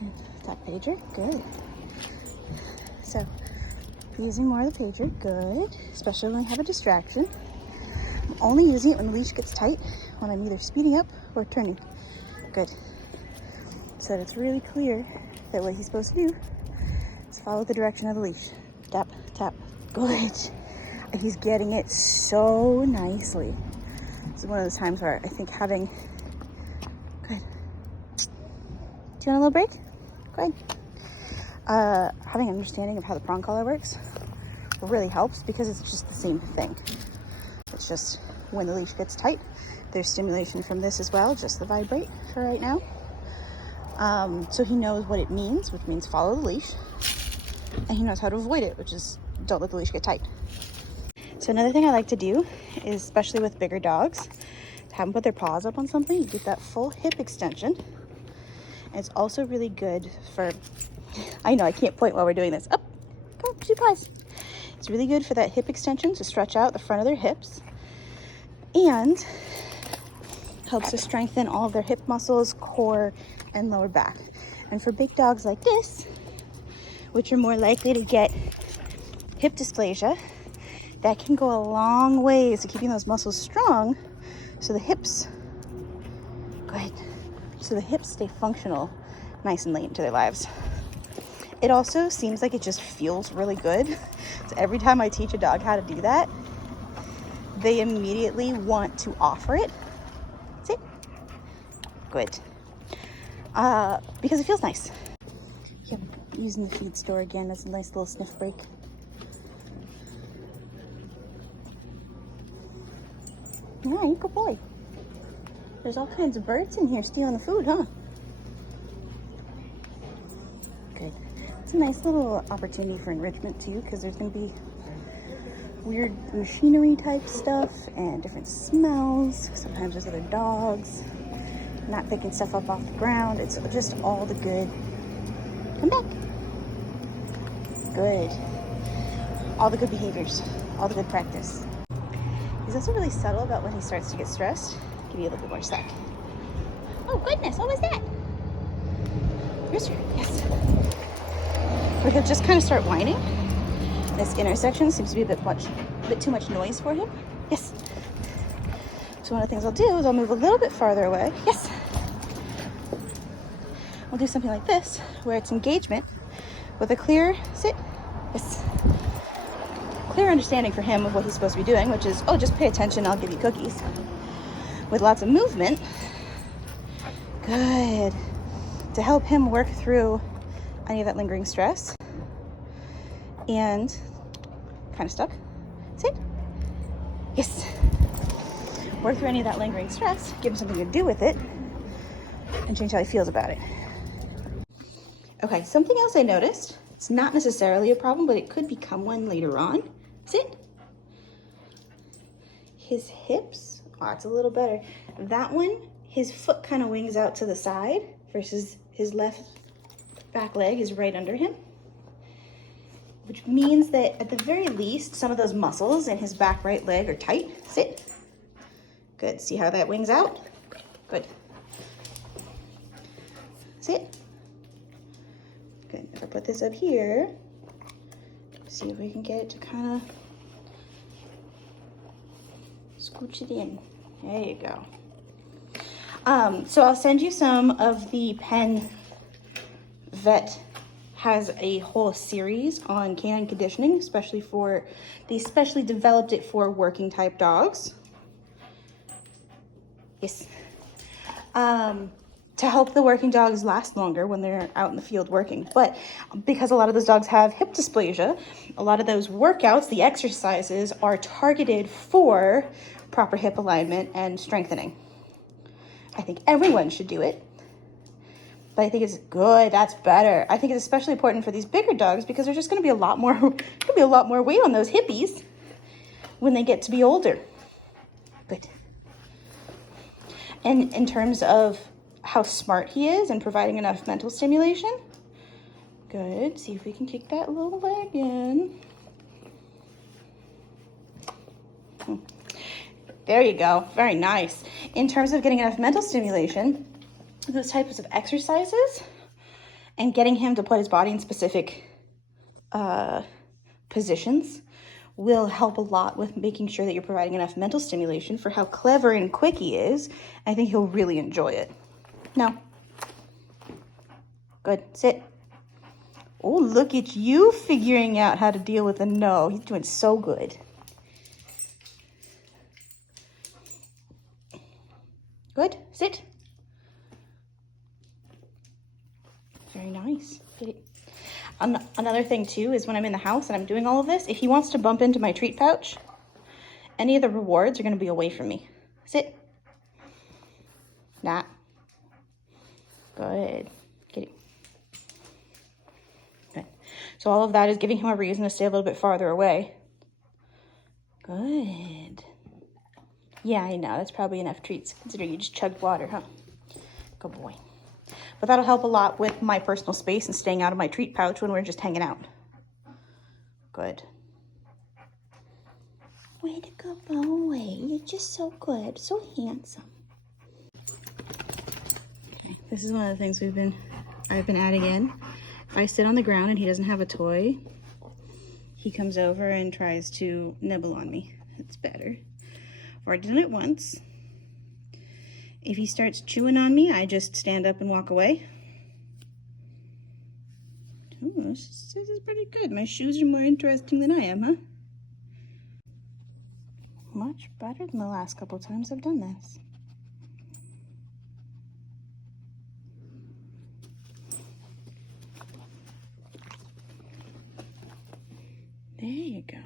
And tap pager, good. So, using more of the pager, good. Especially when I have a distraction. I'm only using it when the leash gets tight, when I'm either speeding up or turning. Good. So that it's really clear that what he's supposed to do is follow the direction of the leash. Tap, tap, good. And he's getting it so nicely. This is one of those times where I think having, good. Do you want a little break? Good. Having an understanding of how the prong collar works really helps because it's just the same thing. It's just when the leash gets tight, there's stimulation from this as well, just the vibrate for right now. So he knows what it means, which means follow the leash, and he knows how to avoid it, which is don't let the leash get tight. So another thing I like to do is, especially with bigger dogs, have them put their paws up on something. You get that full hip extension. And it's also really good for, I know I can't point while we're doing this. Up, go, 2 paws. It's really good for that hip extension to stretch out the front of their hips, and helps to strengthen all of their hip muscles, core, and lower back. And for big dogs like this, which are more likely to get hip dysplasia, that can go a long ways to keeping those muscles strong, so the hips, good, so the hips stay functional nice and late into their lives. It also seems like it just feels really good. So every time I teach a dog how to do that, they immediately want to offer it. See? Good. Because it feels nice. Yep, using the feed store again as a nice little sniff break. Yeah, you good boy. There's all kinds of birds in here stealing the food, huh? Good. It's a nice little opportunity for enrichment too, because there's going to be weird machinery type stuff and different smells. Sometimes there's other dogs not picking stuff up off the ground. It's just all the good. Come back. Good. All the good behaviors, all the good practice. He's also really subtle about when he starts to get stressed. Give you a little bit more slack. Oh goodness, what was that? Rooster, yes. Where he'll just kind of start whining. This intersection seems to be a bit too much noise for him. Yes. So one of the things I'll do is I'll move a little bit farther away. Yes. We'll do something like this, where it's engagement with a clear sit. Yes. Clear understanding for him of what he's supposed to be doing, which is, oh, just pay attention, I'll give you cookies. With lots of movement. Good. To help him work through any of that lingering stress. And kind of stuck. Sit. Yes. Work through any of that lingering stress, give him something to do with it, and change how he feels about it. Okay, something else I noticed. It's not necessarily a problem, but it could become one later on. Sit. His hips, oh, it's a little better. That one, his foot kind of wings out to the side versus his left back leg is right under him, which means that at the very least, some of those muscles in his back right leg are tight. Sit. Good. See how that wings out? Good. Sit. Good. If I put this up here, see if we can get it to kind of scooch it in. There you go. So I'll send you some of the Penn Vet has a whole series on canine conditioning, they especially developed it for working type dogs. Yes. To help the working dogs last longer when they're out in the field working. But because a lot of those dogs have hip dysplasia, a lot of those workouts, the exercises, are targeted for proper hip alignment and strengthening. I think everyone should do it. But I think it's good, that's better. I think it's especially important for these bigger dogs because there's just gonna be a lot more weight on those hippies when they get to be older. Good. And in terms of how smart he is and providing enough mental stimulation, good. See if we can kick that little leg in. There you go, very nice. In terms of getting enough mental stimulation, those types of exercises And getting him to put his body in specific positions will help a lot with making sure that you're providing enough mental stimulation for how clever and quick he is. I think he'll really enjoy it. No. Good. Sit. Oh, look at you figuring out how to deal with a no. He's doing so good. Good. Sit. Very nice. Get it. Another thing too is when I'm in the house and I'm doing all of this, if he wants to bump into my treat pouch, any of the rewards are going to be away from me. Sit. Nah. Good. Get it. Good. So all of that is giving him a reason to stay a little bit farther away. Good. Yeah, I know. That's probably enough treats considering you just chugged water, huh? Good boy. But that'll help a lot with my personal space and staying out of my treat pouch when we're just hanging out. Good. Way to go, boy. You're just so good. So handsome. Okay, this is one of the things I've been adding in. If I sit on the ground and he doesn't have a toy, he comes over and tries to nibble on me. It's better. I've already done it once. If he starts chewing on me, I just stand up and walk away. Oh, this is pretty good. My shoes are more interesting than I am, huh? Much better than the last couple times I've done this. There you go.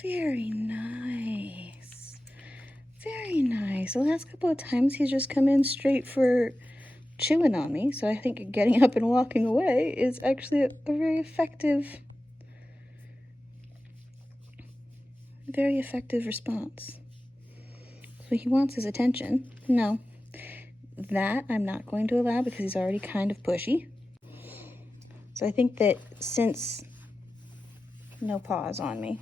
Very nice. Very nice. The last couple of times he's just come in straight for chewing on me. So I think getting up and walking away is actually a very effective response. So he wants his attention. No, that I'm not going to allow because he's already kind of pushy. So I think that since no paws on me,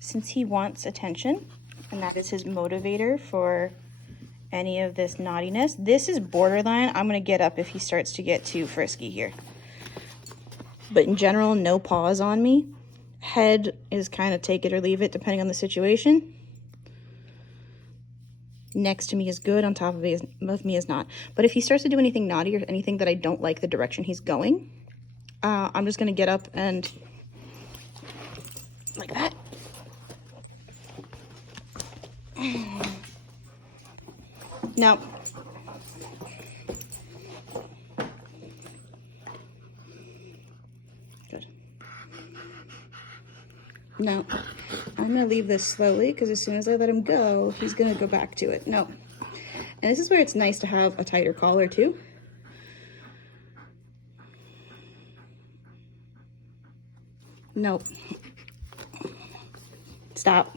since he wants attention, and that is his motivator for any of this naughtiness, this is borderline. I'm going to get up if he starts to get too frisky here. But in general, no paws on me. Head is kind of take it or leave it, depending on the situation. Next to me is good, on top of me is not. But if he starts to do anything naughty or anything that I don't like the direction he's going, I'm just going to get up and like that. No. Good. No. I'm going to leave this slowly because as soon as I let him go, he's going to go back to it. No. And this is where it's nice to have a tighter collar too. Nope. Stop.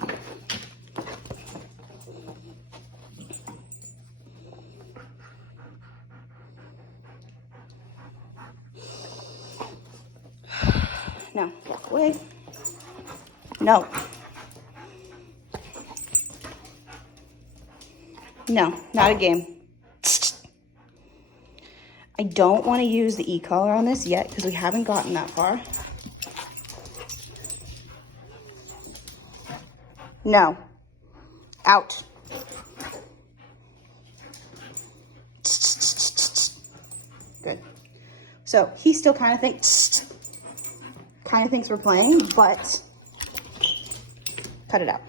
No, walk away. No. No, not a game. I don't want to use the e-collar on this yet because we haven't gotten that far. No. Out. Good. So he still kind of thinks we're playing, but cut it out.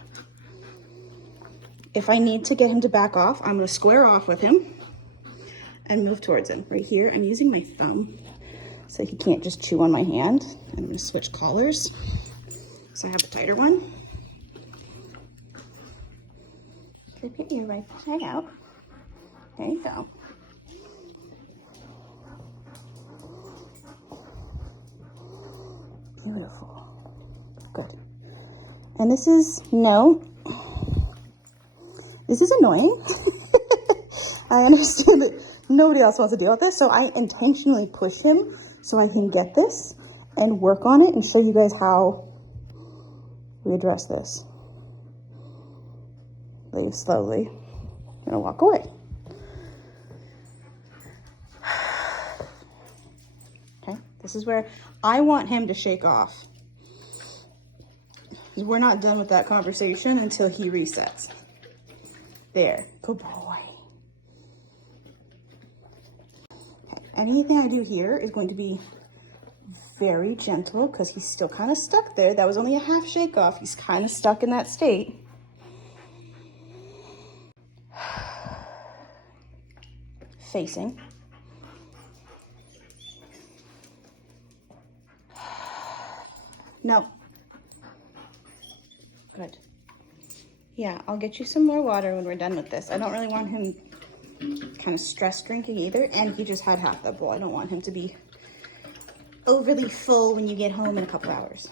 If I need to get him to back off, I'm going to square off with him and move towards him. Right here, I'm using my thumb so he can't just chew on my hand. And I'm going to switch collars so I have a tighter one. Flip your ear right side out. There you go. Beautiful. Good. And this is, no. This is annoying. I understand that nobody else wants to deal with this, so I intentionally push him so I can get this and work on it and show you guys how we address this. Really slowly. I'm gonna walk away. This is where I want him to shake off. We're not done with that conversation until he resets. There, good boy. Okay. Anything I do here is going to be very gentle because he's still kind of stuck there. That was only a half shake off. He's kind of stuck in that state. Facing. No. Good. Yeah, I'll get you some more water when we're done with this. I don't really want him kind of stress drinking either, and he just had half that bowl. I don't want him to be overly full when you get home in a couple hours.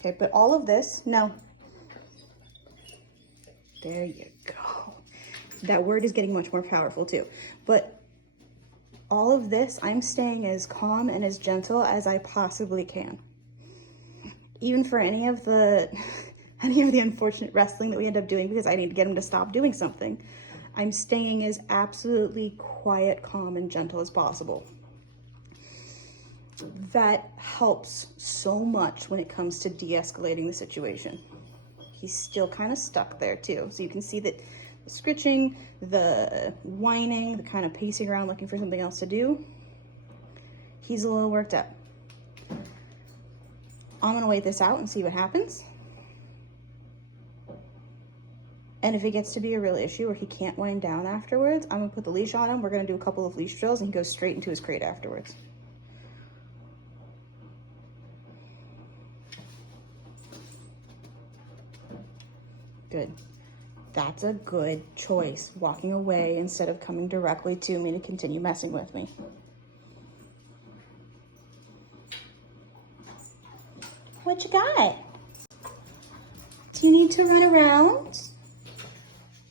Okay, but all of this, no. There you go. That word is getting much more powerful too. But all of this, I'm staying as calm and as gentle as I possibly can. Even for any of the unfortunate wrestling that we end up doing because I need to get him to stop doing something, I'm staying as absolutely quiet, calm, and gentle as possible. That helps so much when it comes to de-escalating the situation. He's still kind of stuck there too. So you can see that the scritching, the whining, the kind of pacing around looking for something else to do, he's a little worked up. I'm gonna wait this out and see what happens. And if it gets to be a real issue where he can't wind down afterwards, I'm gonna put the leash on him. We're gonna do a couple of leash drills and he goes straight into his crate afterwards. Good. That's a good choice, walking away instead of coming directly to me to continue messing with me. What you got? Do you need to run around?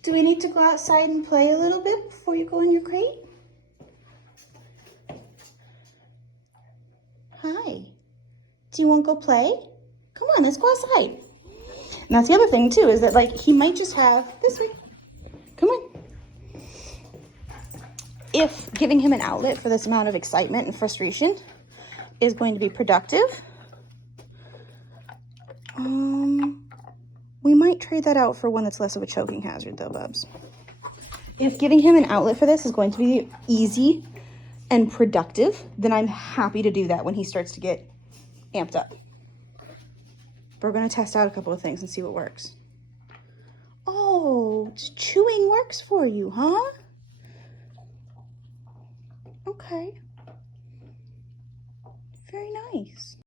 Do we need to go outside and play a little bit before you go in your crate? Hi. Do you want to go play? Come on, let's go outside. And that's the other thing too, is that like he might just have this way. Come on. If giving him an outlet for this amount of excitement and frustration is going to be productive, we might trade that out for one that's less of a choking hazard though, Bubs. If giving him an outlet for this is going to be easy and productive, then I'm happy to do that when he starts to get amped up. We're going to test out a couple of things and see what works. Oh, chewing works for you, huh? Okay. Very nice.